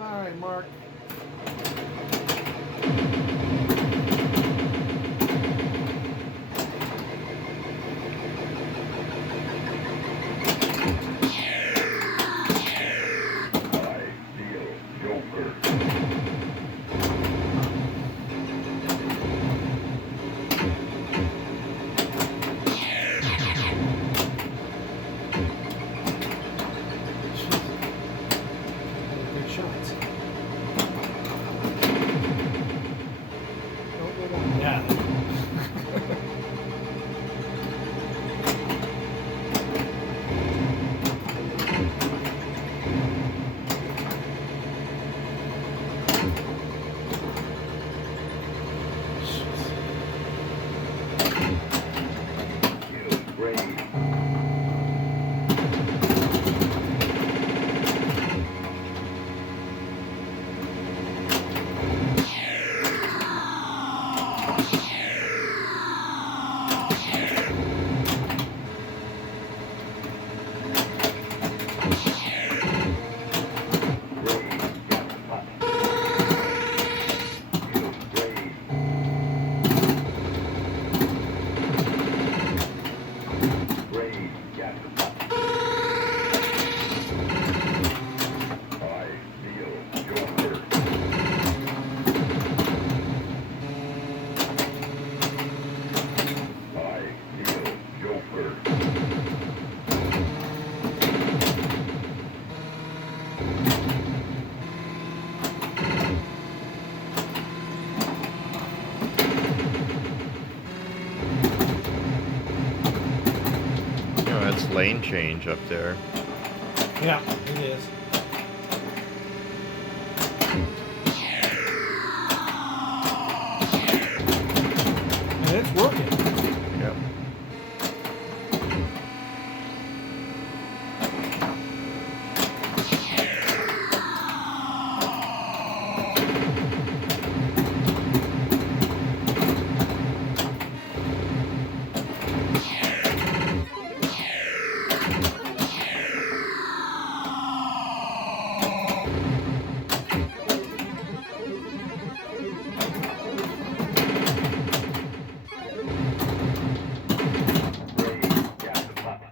All right, Mark. Ideal Joker. Big shots. Don't go down. Yeah. Kill Brave. Brave got the puppy. Kill Brave. Brave got the puppy. Ideal Joker. Ideal Joker. You know, that's lane change up there. Yeah, it is. And it's working. Yep. Brave got the puppy.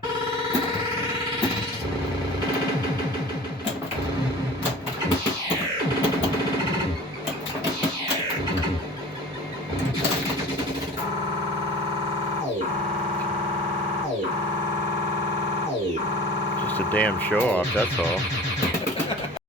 Just a damn show off, that's all.